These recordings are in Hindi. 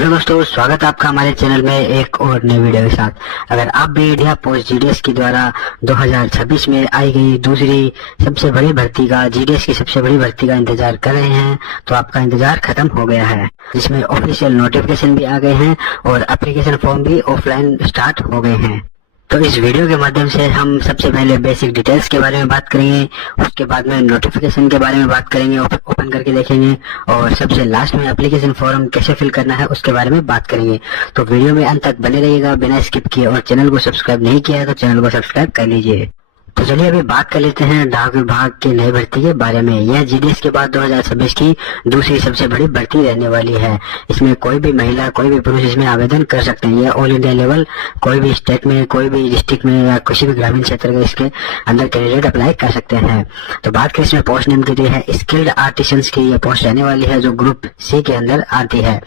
हेलो दोस्तों, स्वागत है आपका हमारे चैनल में एक और नई वीडियो के साथ। अगर आप भी इंडिया पोस्ट जीडीएस के द्वारा 2026 में आई गई दूसरी सबसे बड़ी भर्ती का जीडीएस की सबसे बड़ी भर्ती का इंतजार कर रहे हैं तो आपका इंतजार खत्म हो गया है, जिसमें ऑफिशियल नोटिफिकेशन भी आ गए हैं और एप्लीकेशन फॉर्म भी ऑफलाइन स्टार्ट हो गए हैं। तो इस वीडियो के माध्यम से हम सबसे पहले बेसिक डिटेल्स के बारे में बात करेंगे, उसके बाद में नोटिफिकेशन के बारे में बात करेंगे, ओपन करके देखेंगे और सबसे लास्ट में एप्लीकेशन फॉर्म कैसे फिल करना है उसके बारे में बात करेंगे। तो वीडियो में अंत तक बने रहिएगा बिना स्किप किए, और चैनल को सब्सक्राइब नहीं किया है तो चैनल को सब्सक्राइब कर लीजिए। तो चलिए अभी बात कर लेते हैं डाक विभाग की नई भर्ती के बारे में। यह जीडीएस के बाद 2026 की दूसरी सबसे बड़ी भर्ती रहने वाली है। इसमें कोई भी महिला कोई भी पुरुष इसमें आवेदन कर सकते हैं। यह ऑल इंडिया लेवल कोई भी स्टेट में, कोई भी डिस्ट्रिक्ट में या किसी भी ग्रामीण क्षेत्र में इसके अंदर कैंडिडेट अप्लाई कर सकते हैं। तो बात करें इसमें पोस्ट नेम की है स्किल्ड आर्टिसंस की यह पोस्ट रहने वाली है, जो ग्रुप सी के अंदर आती है।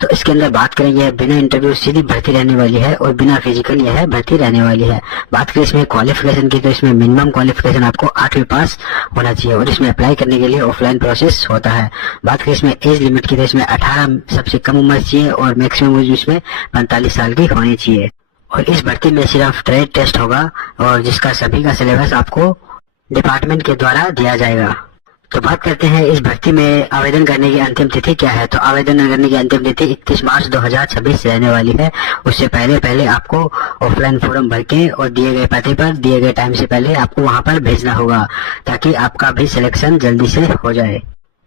तो इसके अंदर बात करेंगे बिना इंटरव्यू सीधी भर्ती रहने वाली है और बिना फिजिकल यह भर्ती रहने वाली है। बात करें इसमें क्वालिफिकेशन की, तो इसमें मिनिमम क्वालिफिकेशन आपको 8वीं पास होना चाहिए और इसमें अप्लाई करने के लिए ऑफलाइन प्रोसेस होता है। बात करें इसमें एज लिमिट की, तो इसमें 18 सबसे कम उम्र चाहिए और मैक्सिमम एज इसमें 45 साल की होनी चाहिए। और इस भर्ती में सिर्फ ट्रेड टेस्ट होगा और जिसका सभी का सिलेबस आपको डिपार्टमेंट के द्वारा दिया जाएगा। तो बात करते हैं इस भर्ती में आवेदन करने की अंतिम तिथि क्या है। तो आवेदन करने की अंतिम तिथि 31 मार्च 2026 रहने वाली है। उससे पहले आपको ऑफलाइन फॉर्म भर के और दिए गए पते पर दिए गए टाइम से पहले आपको वहां पर भेजना होगा, ताकि आपका भी सिलेक्शन जल्दी से हो जाए।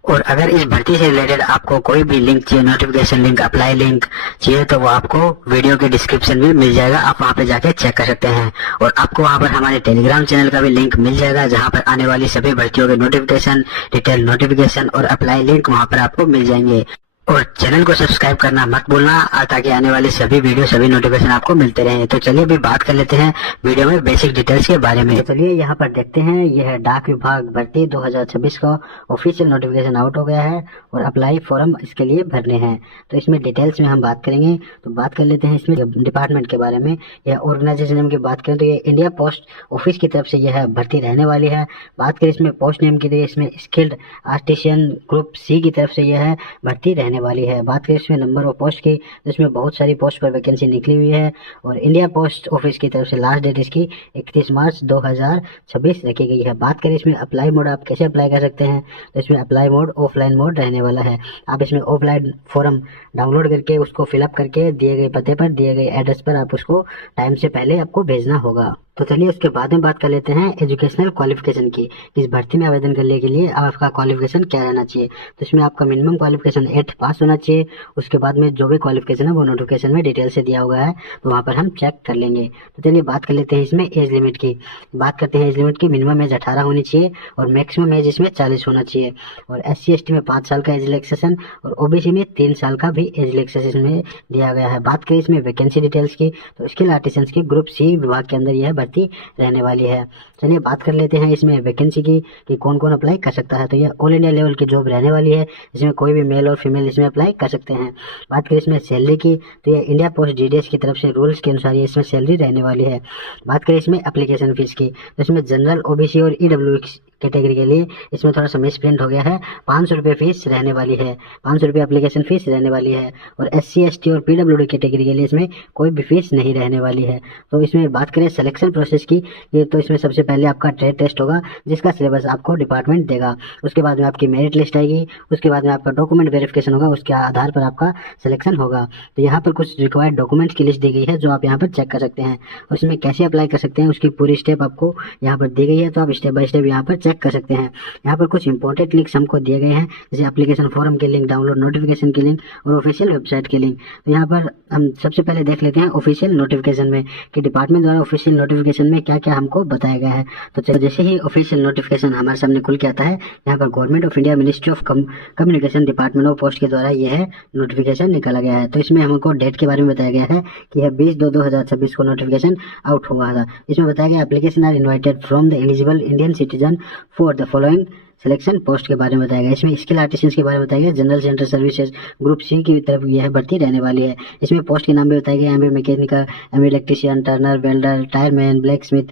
और अगर इस भर्ती से रिलेटेड आपको कोई भी लिंक चाहिए, नोटिफिकेशन लिंक, अप्लाई लिंक चाहिए, तो वो आपको वीडियो के डिस्क्रिप्शन में मिल जाएगा। आप वहां पे जाके चेक कर सकते हैं। और आपको वहां पर हमारे टेलीग्राम चैनल का भी लिंक मिल जाएगा, जहां पर आने वाली सभी भर्तियों के नोटिफिकेशन, डिटेल नोटिफिकेशन और अप्लाई लिंक वहां पर आपको मिल जाएंगे। और चैनल को सब्सक्राइब करना मत भूलना, ताकि आने वाली सभी वीडियो, सभी नोटिफिकेशन आपको मिलते रहे। तो चलिए अभी बात कर लेते हैं वीडियो में बेसिक डिटेल्स के बारे में। तो चलिए यहाँ पर देखते हैं, यह है डाक विभाग भर्ती 2026 का ऑफिशियल नोटिफिकेशन आउट हो गया है और अप्लाई फॉर्म इसके लिए भरने हैं। तो इसमें डिटेल्स में हम बात करेंगे। तो बात कर लेते हैं इसमें डिपार्टमेंट के बारे में या ऑर्गेनाइजेशन नेम की बात करें तो ये इंडिया पोस्ट ऑफिस की तरफ से यह भर्ती रहने वाली है। बात करें इसमें पोस्ट नेम की, तो इसमें स्किल्ड आर्टिशियन ग्रुप सी की तरफ से यह भर्ती रहने वाली है। बात करें इसमें नंबर ऑफ पोस्ट की, तो इसमें बहुत सारी पोस्ट पर वैकेंसी निकली हुई है और इंडिया पोस्ट ऑफिस की तरफ से लास्ट डेट इसकी 31 मार्च 2026 रखी गई है। बात करें इसमें अप्लाई मोड, आप कैसे अप्लाई कर सकते हैं। तो इसमें अप्लाई मोड ऑफलाइन मोड रहने वाला है। आप इसमें ऑफलाइन फॉर्म डाउनलोड करके उसको फिलअप करके दिए गए पते पर, दिए गए एड्रेस पर आप उसको टाइम से पहले आपको भेजना होगा। तो चलिए उसके बाद में बात कर लेते हैं एजुकेशनल क्वालिफिकेशन की। इस भर्ती में आवेदन करने के लिए आपका क्वालिफिकेशन क्या रहना चाहिए। तो इसमें आपका मिनिमम क्वालिफिकेशन 8th पास होना चाहिए। उसके बाद में जो भी क्वालिफिकेशन है वो नोटिफिकेशन में डिटेल से दिया हुआ है, तो वहाँ पर हम चेक कर लेंगे। तो चलिए बात कर लेते हैं इसमें एज लिमिट की। बात करते हैं एज लिमिट की। मिनिमम एज 18 होनी चाहिए और मैक्सिमम एज इसमें 40 होना चाहिए। और SC/ST में 5 साल का एज रिलैक्सेशन और OBC में 3 साल का भी एज रिलैक्सेशन में दिया गया है। बात करें इसमें वैकेंसी डिटेल्स की, तो स्किल आर्टिसंस की ग्रुप सी विभाग के अंदर यह भर्ती रहने वाली है। चलिए बात कर लेते हैं इसमें वैकेंसी की कि कौन कौन अप्लाई कर सकता है। तो यह ऑल इंडिया लेवल की जॉब रहने वाली है, इसमें कोई भी मेल और फीमेल इसमें अप्लाई कर सकते हैं। बात करें इसमें सैलरी की, तो यह इंडिया पोस्ट जीडीएस की तरफ से रूल्स के अनुसार ये इसमें सैलरी रहने वाली है। बात करें इसमें एप्लीकेशन फीस की, तो इसमें जनरल, OBC और EW कैटेगरी के लिए इसमें थोड़ा सा मिस प्रिंट हो गया है। 500 रुपये फीस रहने वाली है, 500 रुपये एप्लीकेशन फीस रहने वाली है। और SC/ST और PWD कैटेगरी के लिए इसमें कोई भी फीस नहीं रहने वाली है। तो इसमें बात करें सिलेक्शन प्रोसेस की, ये तो इसमें सबसे पहले आपका ट्रेड टेस्ट होगा, जिसका सिलेबस आपको डिपार्टमेंट देगा। उसके बाद में आपकी मेरिट लिस्ट आएगी, उसके बाद में आपका डॉक्यूमेंट वेरिफिकेशन होगा, उसके आधार पर आपका सिलेक्शन होगा। तो यहाँ पर कुछ रिक्वायर्ड डॉक्यूमेंट्स की लिस्ट दी गई है, जो आप यहाँ पर चेक कर सकते हैं। उसमें कैसे अप्लाई कर सकते हैं उसकी पूरी स्टेप आपको यहाँ पर दी गई है, तो आप स्टेप बाय स्टेप यहाँ पर चेक कर सकते हैं। यहाँ पर कुछ इंपॉर्टेंट लिंक्स हमको दिए गए हैं, जैसे एप्लीकेशन फॉर्म के लिंक, डाउनलोड नोटिफिकेशन की लिंक और ऑफिशियल वेबसाइट के लिंक। तो यहाँ पर हम सबसे पहले देख लेते हैं ऑफिशियल नोटिफिकेशन में कि डिपार्टमेंट द्वारा ऑफिशियल नोटिफिकेशन में क्या क्या हमको बताया गया है। तो जैसे ही ऑफिशियल नोटिफिकेशन हमारे सामने खुल के आता है, यहाँ पर government of India ministry of communication department of post के द्वारा यह नोटिफिकेशन निकाला गया है। तो इसमें हमको डेट के बारे में बताया गया है कि यह 20/2/2026 को नोटिफिकेशन आउट हुआ था। इसमें बताया गया application are invited from the eligible Indian citizen for the following selection post के बारे में बताया गया। इसमें स्किल आर्टिसंस के बारे में बताया गया। General centre services group C की तरफ यह भर्ती रहने वाली है। इसमें पोस्ट के नाम भी बताया गया, MA mechanical, MA electrician, Turner, welder, tyreman, black Smith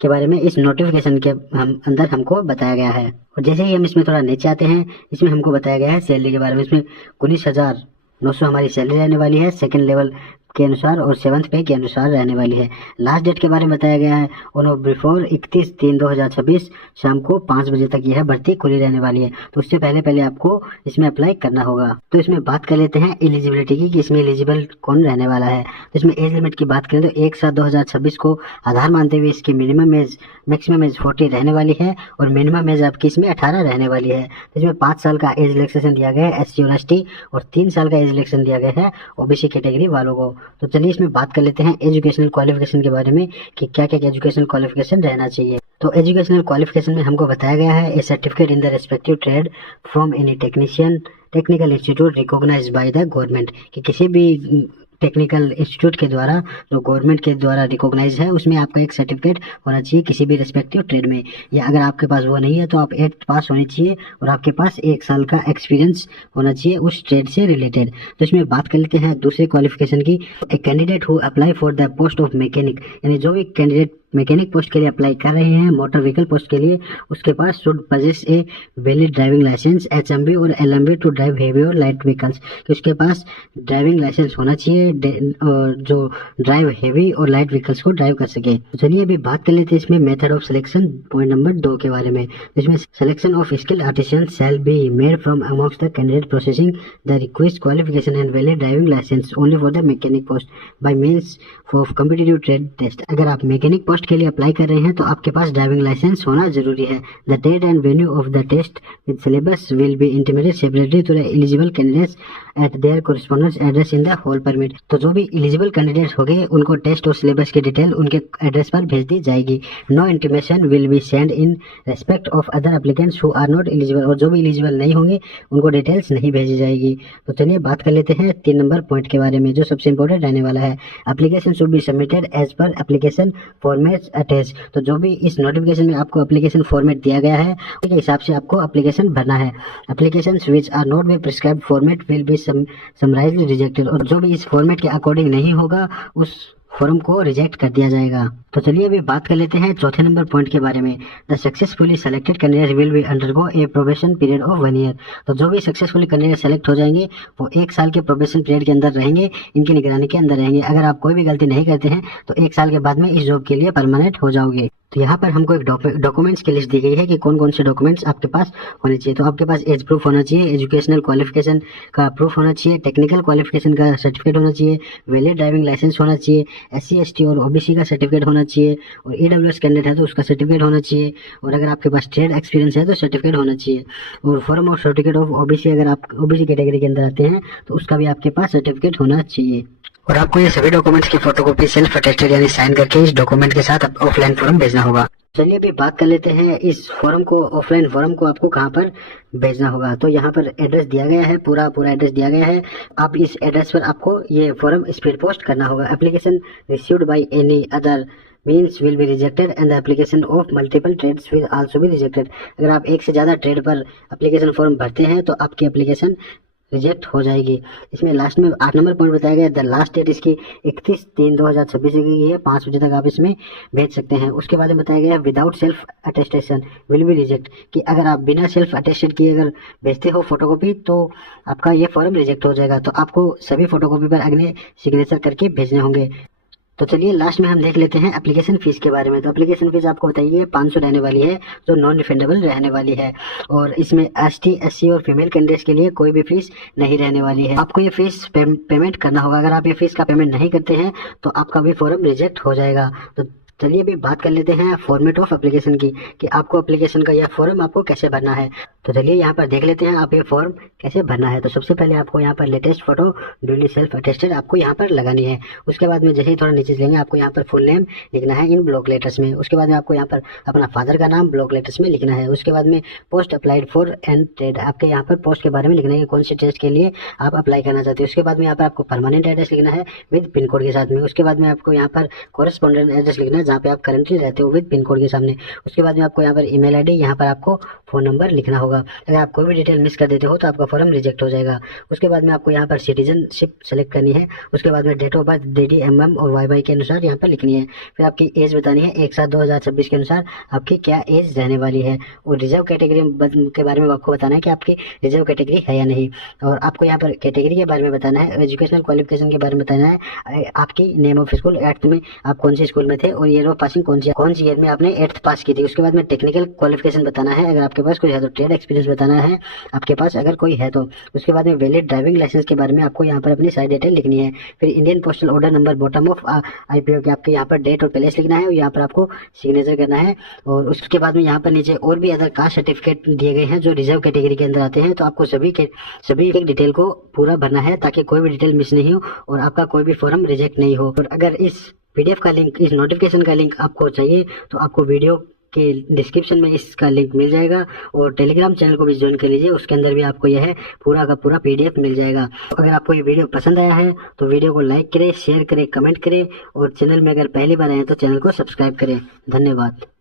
के बारे में इस नोटिफिकेशन के अंदर हमको बताया गया है। और जैसे ही हम इसमें थोड़ा नीचे आते हैं, इसमें हमको बताया गया है सैलरी के बारे में। इसमें 19,000 900 हमारी सैलरी रहने वाली है सेकंड लेवल के अनुसार और 7th पे के अनुसार रहने वाली है। लास्ट डेट के बारे में बताया गया है ऑन बिफोर 31/3/2026 शाम को 5 बजे तक यह भर्ती खुली रहने वाली है। तो उससे पहले आपको इसमें अप्लाई करना होगा। तो इसमें बात कर लेते हैं एलिजिबिलिटी की कि इसमें एलिजिबल कौन रहने वाला है। तो इसमें एज लिमिट की बात करें तो 1/7/2026 को आधार मानते हुए इसकी मिनिमम एज मैक्सिमम एज 40 रहने वाली है और मिनिमम एज आपकी इसमें 18 रहने वाली है। तो इसमें 5 साल का एज रिलैक्सेशन दिया गया है SC और ST और 3 साल का एज रिलैक्सेशन दिया गया है OBC कैटेगरी वालों को। तो चलिए इसमें बात कर लेते हैं एजुकेशनल क्वालिफिकेशन के बारे में कि क्या क्या एजुकेशनल क्वालिफिकेशन रहना चाहिए। तो एजुकेशनल क्वालिफिकेशन में हमको बताया गया है a certificate in the respective trade from any technical institute recognised by the government, कि किसी भी टेक्निकल इंस्टीट्यूट के द्वारा जो गवर्नमेंट के द्वारा रिकॉग्नाइज है उसमें आपका एक सर्टिफिकेट होना चाहिए किसी भी रेस्पेक्टिव ट्रेड में, या अगर आपके पास वो नहीं है तो आप 8th पास होनी चाहिए और आपके पास 1 साल का एक्सपीरियंस होना चाहिए उस ट्रेड से रिलेटेड। तो इसमें बात कर लेते हैं दूसरे क्वालिफिकेशन की। A candidate who apply for the post of mechanic, यानी जो भी कैंडिडेट मैकेनिक पोस्ट के लिए अप्लाई कर रहे हैं मोटर व्हीकल पोस्ट के लिए, उसके पास should possess a valid driving licence HMV और LMV टू ड्राइव हेवी और लाइट व्हीकल्स, कि उसके पास ड्राइविंग लाइसेंस होना चाहिए जो ड्राइव हेवी और लाइट व्हीकल्स को ड्राइव कर सके। तो चलिए अभी बात कर लेते हैं इसमें method of selection point number 2 के बारे में। इसमें selection of skilled artisan shall be made from amongst the candidate processing the request qualification and valid driving licence only for the mechanic post by means of competitive trade test. अगर आप मैकेनिक पोस्ट के लिए अप्लाई कर रहे हैं तो आपके पास ड्राइविंग लाइसेंस होना जरूरी है। The date and venue of the test with syllabus will be intimated separately to the eligible candidates at their correspondence address in the whole permit. तो जो भी एलिजिबल कैंडिडेट्स हो गए उनको टेस्ट और सिलेबस की डिटेल उनके एड्रेस पर भेज दी जाएगी। No intimation will be send in respect of other applicants who are not eligible, और जो भी एलिजिबल नहीं होंगे उनको डिटेल्स नहीं भेजी जाएगी। तो चलिए बात कर लेते हैं 3 नंबर पॉइंट के बारे में जो सबसे इंपॉर्टेंट रहने वाला है। Application should be submitted as per application format attach. तो जो भी इस नोटिफिकेशन में आपको एप्लीकेशन फॉर्मेट दिया गया है उसके हिसाब से आपको एप्लीकेशन भरना है। Application which are not be prescribed format will be summarized rejected, और जो भी इस फॉर्मेट के अकॉर्डिंग नहीं होगा उस फॉर्म को रिजेक्ट कर दिया जाएगा। तो चलिए अभी बात कर लेते हैं चौथे नंबर पॉइंट के बारे में। The successfully selected candidate will be undergo A probation period of 1 year. तो जो भी सक्सेसफुली कैंडिडेट सेलेक्ट हो जाएंगे वो 1 साल के प्रोबेशन पीरियड के अंदर रहेंगे, इनकी निगरानी के अंदर रहेंगे। अगर आप कोई भी गलती नहीं करते हैं तो 1 साल के बाद में इस जॉब के लिए परमानेंट हो जाओगे। तो यहाँ पर हमको एक डॉक्यूमेंट्स की लिस्ट दी गई है कि कौन कौन से डॉक्यूमेंट्स आपके पास होने चाहिए। तो आपके पास एज प्रूफ होना चाहिए, एजुकेशनल क्वालिफिकेशन का प्रूफ होना चाहिए, टेक्निकल क्वालिफिकेशन का सर्टिफिकेट होना चाहिए, वैलिड ड्राइविंग लाइसेंस होना चाहिए, SC ST और OBC का सर्टिफिकेट होना चाहिए, और EWS कैंडिडेट है तो उसका सर्टिफिकेट होना चाहिए, और अगर आपके पास ट्रेड एक्सपीरियंस है तो सर्टिफिकेट होना चाहिए, और form of certificate of OBC अगर आप OBC कैटेगरी के अंदर आते हैं तो उसका भी आपके पास सर्टिफिकेट होना चाहिए। और आपको ये सभी डॉक्यूमेंट्स की फोटोकॉपी सेल्फ अटेस्टेड यानी साइन करके इस डॉक्यूमेंट के साथ ऑफलाइन फॉर्म भेजना होगा। चलिए अभी बात कर लेते हैं इस फॉर्म को, ऑफलाइन फॉर्म को आपको कहाँ पर भेजना होगा। तो यहाँ पर एड्रेस दिया गया है, पूरा एड्रेस दिया गया है। आप इस एड्रेस पर आपको ये फॉर्म स्पीड पोस्ट करना होगा। Application received by any other means will be rejected and the application of multiple trades will also be rejected। अगर आप एक से ज़्यादा ट्रेड पर एप्लीकेशन फॉर्म भरते हैं तो आपकी एप्लीकेशन रिजेक्ट हो जाएगी। इसमें लास्ट में 8 नंबर पॉइंट बताया गया, द लास्ट डेट इसकी 31/3/2026 की है, 5 बजे तक आप इसमें भेज सकते हैं। उसके बाद में बताया गया without self attestation will be reject, कि अगर आप बिना सेल्फ अटेस्टेड किए अगर भेजते हो फोटोकॉपी तो आपका ये फॉर्म रिजेक्ट हो जाएगा। तो आपको सभी फोटोकॉपी पर अगले सिग्नेचर करके भेजने होंगे। तो चलिए लास्ट में हम देख लेते हैं एप्लीकेशन फीस के बारे में। तो एप्लीकेशन फीस आपको बताइए 500 रहने वाली है जो नॉन रिफंडेबल रहने वाली है, और इसमें ST SC और फीमेल कैंडिडेट्स के लिए कोई भी फीस नहीं रहने वाली है। आपको ये फीस पेमेंट करना होगा। अगर आप ये फीस का पेमेंट नहीं करते हैं तो आपका भी फॉर्म रिजेक्ट हो जाएगा। तो चलिए अभी बात कर लेते हैं फॉर्मेट ऑफ एप्लीकेशन की, कि आपको एप्लीकेशन का यह फॉर्म आपको कैसे भरना है। तो चलिए यहाँ पर देख लेते हैं आप ये फॉर्म कैसे भरना है। तो सबसे पहले आपको यहाँ पर latest photo duly self attested आपको यहाँ पर लगानी है। उसके बाद में जैसे ही थोड़ा नीचे लेंगे आपको यहाँ पर फुल नेम लिखना है इन ब्लॉक लेटर्स में। उसके बाद में आपको यहाँ पर अपना फादर का नाम ब्लॉक लेटर्स में लिखना है। उसके बाद में post applied for and trade, आपके यहाँ पर पोस्ट के बारे में लिखना है कौन से टेस्ट के लिए आप अप्लाई करना चाहते हैं। उसके बाद में यहाँ पर आपको परमानेंट एड्रेस लिखना है विद पिन कोड के साथ में। उसके बाद में आपको यहाँ पर कॉरेस्पॉन्डेंट एड्रेस लिखना है जहाँ पे आप करेंटली रहते हो विद पिन कोड के सामने। उसके बाद में आपको यहाँ पर email ID, यहाँ पर आपको फ़ोन नंबर लिखना होगा। होगा। अगर आप कोई भी डिटेल मिस कर देते हो तो आपका फॉर्म रिजेक्ट हो जाएगा। उसके बाद में आपको यहाँ पर सिटीजनशिप सेलेक्ट करनी है। उसके बाद में date of birth DD MM और YY के अनुसार यहाँ पर लिखनी है। फिर आपकी एज बतानी है 1/7/2026 के अनुसार आपकी क्या एज रहने वाली है। और रिजर्व कैटेगरी के बारे में आपको बताना है कि आपकी रिजर्व कैटेगरी है या नहीं। और आपको यहाँ पर कैटेगरी के बारे में बताना है, एजुकेशनल क्वालिफिकेशन के बारे में बताना है, आपकी नेम ऑफ स्कूल 8th में आप कौन सी स्कूल में थे और ईयर ऑफ पासिंग कौन सी ईयर में आपने 8th पास की थी। उसके बाद में टेक्निकल क्वालिफिकेशन बताना है, अगर आपके पास कोई है तो ट्रेड एक्सपीरियंस बताना है आपके पास अगर कोई है तो। उसके बाद में वैलिड ड्राइविंग लाइसेंस के बारे में आपको यहाँ पर अपनी सारी डिटेल लिखनी है। फिर Indian postal order number bottom of IPO के आपके यहाँ पर डेट और प्लेस लिखना है और यहाँ पर आपको सिग्नेचर करना है। और उसके बाद में यहाँ पर नीचे और भी अदर कास्ट सर्टिफिकेट दिए गए हैं जो रिजर्व कैटेगरी के अंदर आते हैं, तो आपको सभी एक डिटेल को पूरा भरना है ताकि कोई भी डिटेल मिस नहीं हो और आपका कोई भी फॉर्म रिजेक्ट नहीं हो। और अगर इस PDF का लिंक, इस नोटिफिकेशन का लिंक आपको चाहिए तो आपको वीडियो के डिस्क्रिप्शन में इसका लिंक मिल जाएगा और टेलीग्राम चैनल को भी ज्वाइन कर लीजिए, उसके अंदर भी आपको यह पूरा का पूरा PDF मिल जाएगा। अगर आपको ये वीडियो पसंद आया है तो वीडियो को लाइक करें, शेयर करें, कमेंट करें और चैनल में अगर पहली बार आए हैं तो चैनल को सब्सक्राइब करें। धन्यवाद।